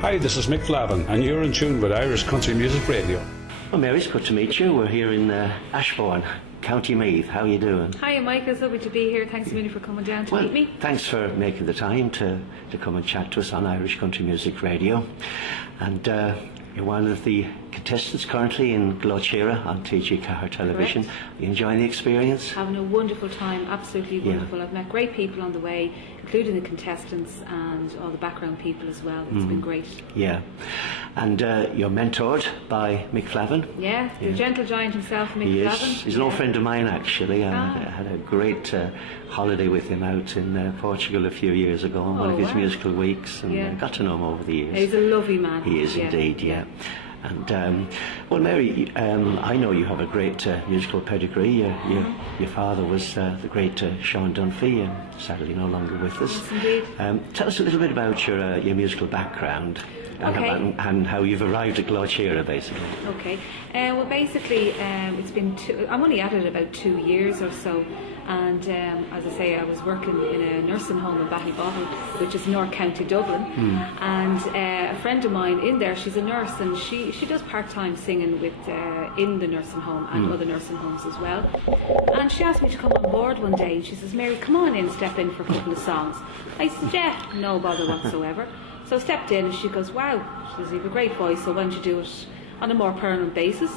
Hi, this is Mick Flavin, and you're in tune with Irish Country Music Radio. Well, Mary, it's good to meet you. We're here in Ashbourne, County Meath. How are you doing? Hi, Mike. It's lovely to be here. Thanks a million for coming down to meet me. Thanks for making the time to come and chat to us on Irish Country Music Radio. And you're one of the contestants currently in Glór Tíre on TG Car Television. Correct. Are you enjoying the experience? Having a wonderful time, absolutely wonderful. I've met great people on the way, including the contestants and all the background people as well. It's been great. Yeah. And you're mentored by Mick Flavin. Yeah, the gentle giant himself, Mick Flavin. He's an old friend of mine, actually. I had a great holiday with him out in Portugal a few years ago on one of his musical weeks, and got to know him over the years. He's a lovely man. He is indeed, yeah. And well, Mary, I know you have a great musical pedigree. Your father was the great Sean Dunphy, sadly no longer with us. Yes, indeed. Tell us a little bit about your musical background. And how you've arrived at Glór Tíre, basically. Okay. Well, basically, it's been I'm only at it about 2 years or so, and as I say, I was working in a nursing home in Ballybottle, which is North County Dublin, and a friend of mine in there, she's a nurse, and she does part-time singing with in the nursing home and other nursing homes as well. And she asked me to come on board one day, and she says, "Mary, come on in, step in for a couple of songs." I said, "Yeah, no bother whatsoever." So I stepped in and she goes, "Wow," she says, "you have a great voice, so why don't you do it on a more permanent basis?"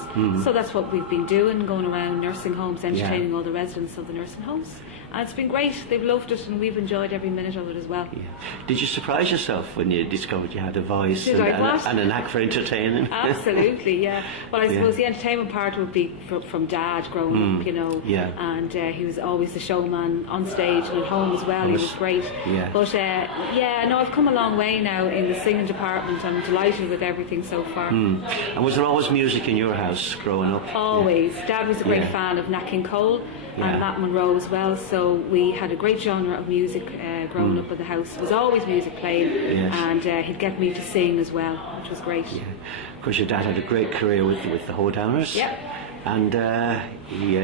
So that's what we've been doing, going around nursing homes, entertaining all the residents of the nursing homes. And it's been great. They've loved it, and we've enjoyed every minute of it as well. Yeah. Did you surprise yourself when you discovered you had a voice and a knack for entertaining? Absolutely, yeah. Well, I suppose the entertainment part would be from Dad growing up, you know. Yeah. And he was always the showman on stage and at home as well. He was great. Yeah. But no, I've come a long way now in the singing department. I'm delighted with everything so far. And was there always music in your house growing up? Always. Dad was a great fan of Nat King Cole and Matt Monroe as well, so we had a great genre of music growing up in the house. There was always music playing, and he'd get me to sing as well, which was great. Yeah. Of course, your dad had a great career with the Hoedowners. Yep. And he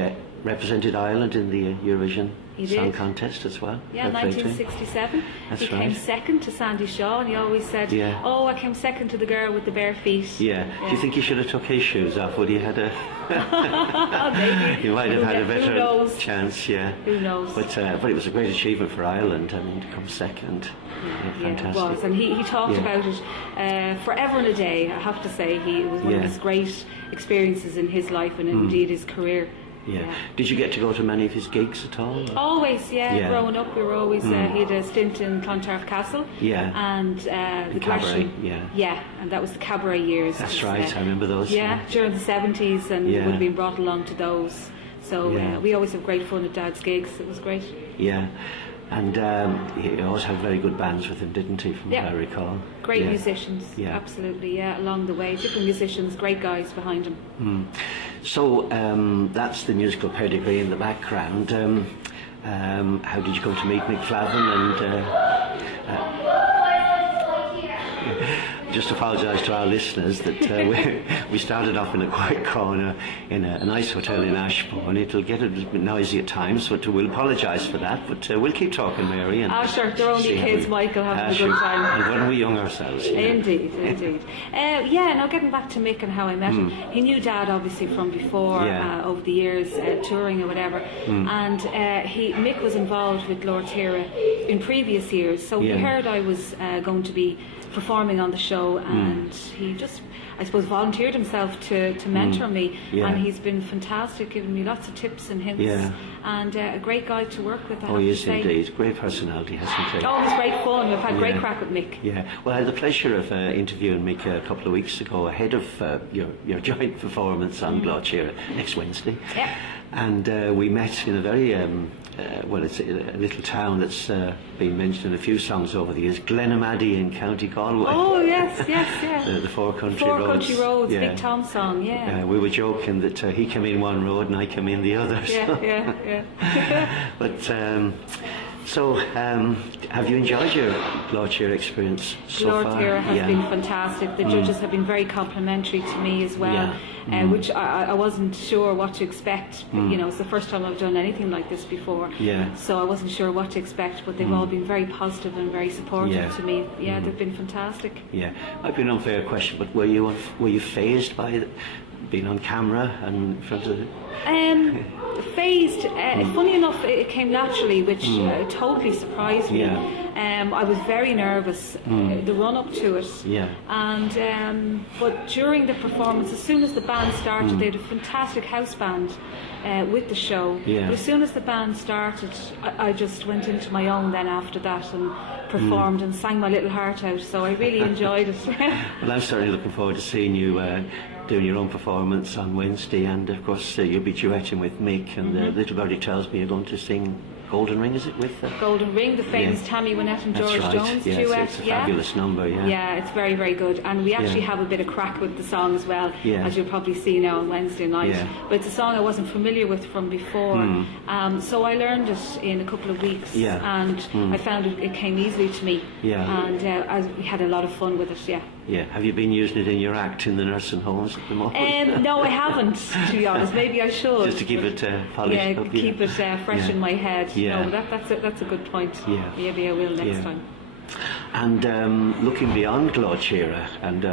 represented Ireland in the Eurovision Song Contest as well. Yeah, 1967. He came second to Sandy Shaw, and he always said, "Oh, I came second to the girl with the bare feet." Yeah. Do you think he should have took his shoes off? Would he had a? Maybe. He might have had a better chance. Yeah. Who knows? But it was a great achievement for Ireland. I mean, to come second. Fantastic. It was, and he talked about it forever and a day. I have to say, it was one of his great experiences in his life and indeed his career. Yeah. Did you get to go to many of his gigs at all? Always, growing up, we were always. He had a stint in Clontarf Castle. Yeah. And the cabaret. Yeah, and that was the cabaret years. That's right. I remember those. Yeah, during the 70s, and we would have been brought along to those. So we always have great fun at Dad's gigs. It was great. Yeah. And he always had very good bands with him, didn't he, from what I recall? Great musicians, absolutely, along the way. Different musicians, great guys behind him. So that's the musical pedigree in the background. How did you come to meet Mick Flavin? And just apologise to our listeners that we started off in a quiet corner in a nice hotel in Ashbourne. It'll get a little bit noisy at times, but we'll apologise for that. But we'll keep talking, Mary. And sure, they're only kids, Michael, having a good time. And when we're young ourselves. Indeed. Now getting back to Mick and how I met him, he knew Dad obviously from before, over the years, touring or whatever. And Mick was involved with Glór Tíre in previous years, so he heard I was going to be performing on the show, and he just, I suppose, volunteered himself to mentor me, and he's been fantastic, giving me lots of tips and hints, and a great guy to work with. He is indeed. Great personality, hasn't he? Oh, it's great fun. We've had great crack with Mick. Yeah, well, I had the pleasure of interviewing Mick a couple of weeks ago ahead of your joint performance on Glór Tíre next Wednesday. Yeah. And we met in a very it's a little town that's been mentioned in a few songs over the years, Glenamaddy in County Galway. Oh yes. The Four Country Roads. Four Country Roads, Big Tom song, we were joking that he came in one road and I came in the other. Yeah. But So, have you enjoyed your Glór Tíre experience so Glór far? Tíre has been fantastic. The judges have been very complimentary to me as well, which I wasn't sure what to expect. You know, it's the first time I've done anything like this before, so I wasn't sure what to expect, but they've all been very positive and very supportive to me. Yeah, they've been fantastic. Yeah, might be an unfair question, but were you fazed by being on camera and in front of the... Phased. Funny enough, it came naturally, which totally surprised me. I was very nervous the run up to it, and but during the performance, as soon as the band started, they had a fantastic house band with the show. But as soon as the band started, I just went into my own then after that and performed and sang my little heart out. So I really enjoyed it. Well, I'm certainly looking forward to seeing you doing your own performance on Wednesday, and of course you'll be duetting with Mick, and Little Birdie tells me you're going to sing Golden Ring, is it, with Golden Ring, the famous Tammy Wynette and George Jones duet. It's a fabulous number. Yeah, it's very, very good, and we actually have a bit of crack with the song as well, as you'll probably see now on Wednesday night. But it's a song I wasn't familiar with from before, so I learned it in a couple of weeks, and I found it came easily to me, and we had a lot of fun with it. Have you been using it in your act in the nursing homes at the moment? No, I haven't, to be honest. Maybe I should. Just to keep it polished up. Keep it fresh in my head. No, that's a good point. Maybe I will next time. And looking beyond Glór Tíre, and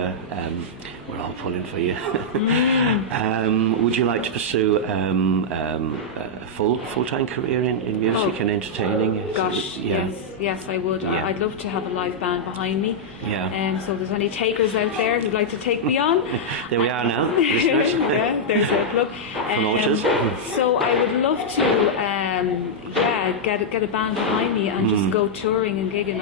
we're all pulling for you. Would you like to pursue a full-time career in music and entertaining? Gosh, yes, I would. I'd love to have a live band behind me. So if there's any takers out there who'd like to take me on. There we are now, listeners. There's a plug. Promoters. So I would love to get a band behind me and just go touring and gigging.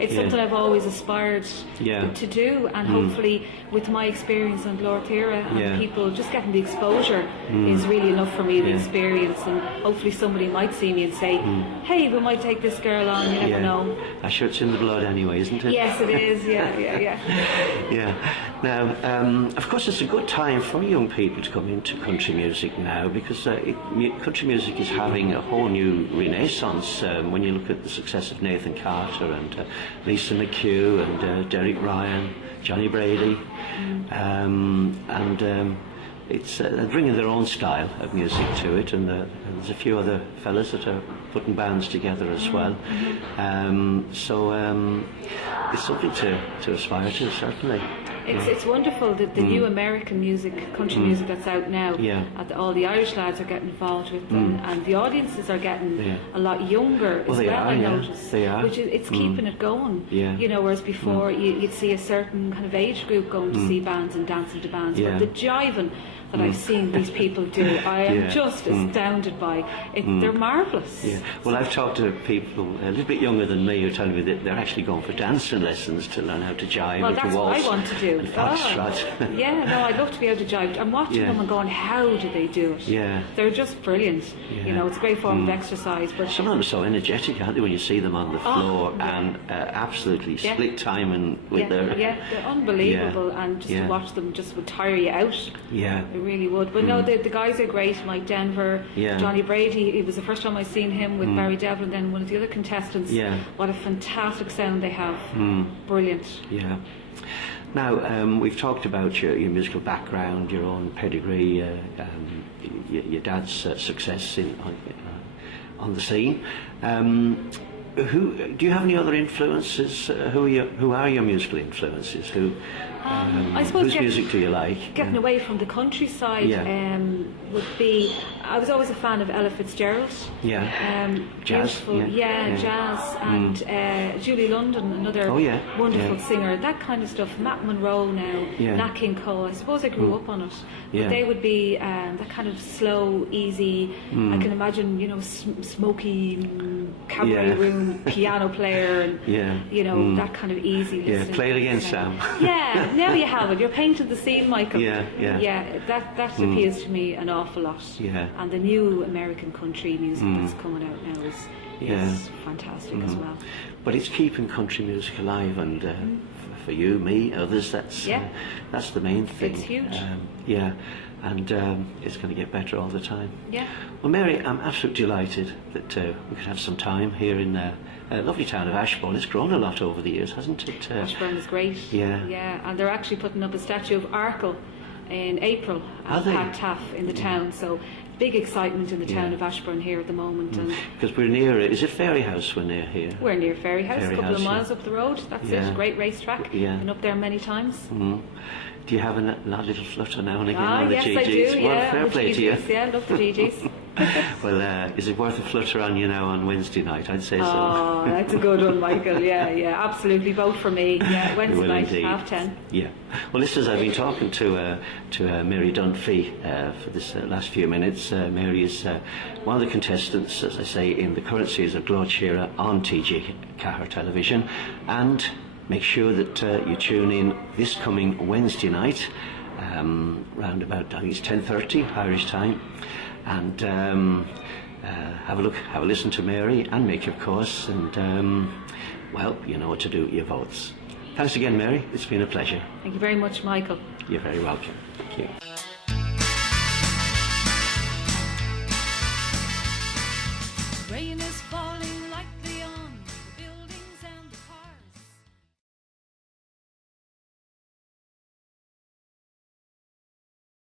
It's something I've always aspired to do, and hopefully with my experience on Glór Tíre and people just getting the exposure is really enough for me, the experience, and hopefully somebody might see me and say, hey, we might take this girl on, you never know. I'm sure it's in the blood anyway, isn't it? Yes, it is, Now, of course, it's a good time for young people to come into country music now, because country music is having a whole new renaissance when you look at the success of Nathan Carter and Lisa McHugh and Derek Ryan, Johnny Brady, and it's bringing their own style of music to it, and there's a few other fellas that are putting bands together as well. So it's something to aspire to, certainly. It's wonderful that the new American music, country music that's out now, all the Irish lads are getting involved with them, and the audiences are getting a lot younger as well, I notice. They are. Which it's keeping it going. You know, whereas before you'd see a certain kind of age group going to see bands and dancing to bands, but the jiving that I've seen these people do, I am just astounded by it. They're marvellous. Well, I've talked to people a little bit younger than me who tell me that they're actually going for dancing lessons to learn how to jive and to waltz. Well, that's what I want to do. And foxtrot. I'd love to be able to jive. I'm watching them and going, how do they do it? They're just brilliant. You know, it's a great form of exercise. But some of them are so energetic, aren't they, when you see them on the floor and absolutely split time and with their... they're unbelievable, and just to watch them just would tire you out. It really would. But no, the guys are great. Mike Denver, Johnny Brady, it was the first time I seen him with Barry Devlin, then one of the other contestants. What a fantastic sound they have. Brilliant. Now, we've talked about your musical background, your own pedigree, your dad's success on the scene. Who do you have any other influences? Who are your musical influences? I suppose whose music do you like? Getting away from the countryside would be. I was always a fan of Ella Fitzgerald. Jazz. Jazz, and Julie London, another wonderful singer. That kind of stuff. Matt Monroe now, Nat King Cole. I suppose I grew up on it. But they would be that kind of slow, easy. I can imagine, you know, smoky cabaret room piano player, and you know that kind of easy. Play it again, Sam. Now you have it. You're painting the scene, Michael. That appeals to me an awful lot. And the new American country music that's coming out now is fantastic as well. But it's keeping country music alive and for you, me, others. That's the main thing. It's huge. Yeah, and it's going to get better all the time. Yeah. Well, Mary, I'm absolutely delighted that we could have some time here in a lovely town of Ashbourne. It's grown a lot over the years, hasn't it? Ashbourne is great. Yeah. Yeah, and they're actually putting up a statue of Arkle in April at Pat Taff in the town. So big excitement in the town of Ashbourne here at the moment. Because we're near, is it Ferry House we're near here? We're near Ferry House, Ferry a couple House, of miles up the road. That's it, great racetrack. Yeah. Been up there many times. Do you have a little flutter now and again on the yes, GGs? I do, Well, fair play to you. Yeah, love the GGs. Well, is it worth a flutter on you now on Wednesday night? I'd say so. Oh, that's a good one, Michael. Yeah, absolutely. Vote for me. Yeah, Wednesday night, indeed. 10:30. Yeah. Well, listeners, I've been talking to Mary Dunphy for this last few minutes. Mary is one of the contestants, as I say, in the current series of Glór Tíre on TG Cahir Television. And make sure that you tune in this coming Wednesday night, round about, I think it's 10:30 Irish time, and have a listen to Mary and make your course, and well, you know what to do with your votes. Thanks again, Mary. It's been a pleasure. Thank you very much, Michael. You're very welcome. Thank you.